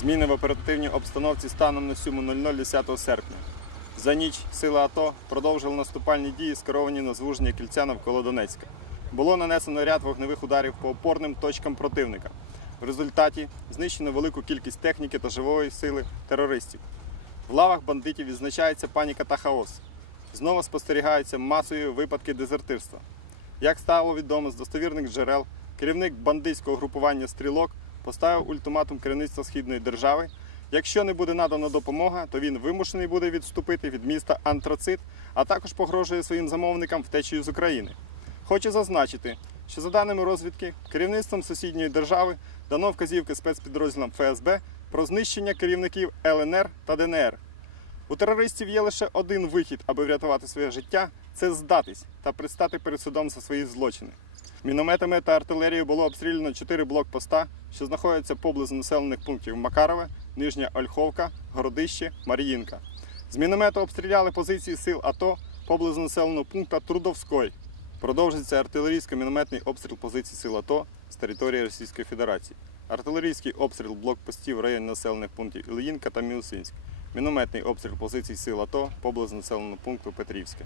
Зміни в оперативній обстановці станом на 7.00 10 серпня. За ніч сили АТО продовжили наступальні дії, скеровані на звуження кільця навколо Донецька. Було нанесено ряд вогневих ударів по опорним точкам противника. В результаті знищено велику кількість техніки та живої сили терористів. В лавах бандитів відзначається паніка та хаос. Знову спостерігаються масові випадки дезертирства. Як стало відомо з достовірних джерел, керівник бандитського групування Стрілок поставив ультиматум керівництва східної держави. Якщо не буде надана допомога, то він вимушений буде відступити від міста Антрацит, а також погрожує своїм замовникам втечею з України. Хочу зазначити, що за даними розвідки, керівництвом сусідньої держави дано вказівки спецпідрозділам ФСБ про знищення керівників ЛНР та ДНР. У терористів є лише один вихід, аби врятувати своє життя це здатись та предстати перед судом за свої злочини. Мінометами та артилерією було обстріляно чотири блокпоста, що знаходяться поблизу населених пунктів Макарове, Нижня Ольховка, Городище, Маріїнка. З міномету обстріляли позиції сил АТО поблизу населеного пункту Трудовської. Продовжується артилерійсько-мінометний обстріл позицій сил АТО з території Російської Федерації. Артилерійський обстріл блокпостів в районі населених пунктів Ільїнка та Міусинськ. Мінометний обстріл позицій сил АТО поблизу населеного пункту Петрівське.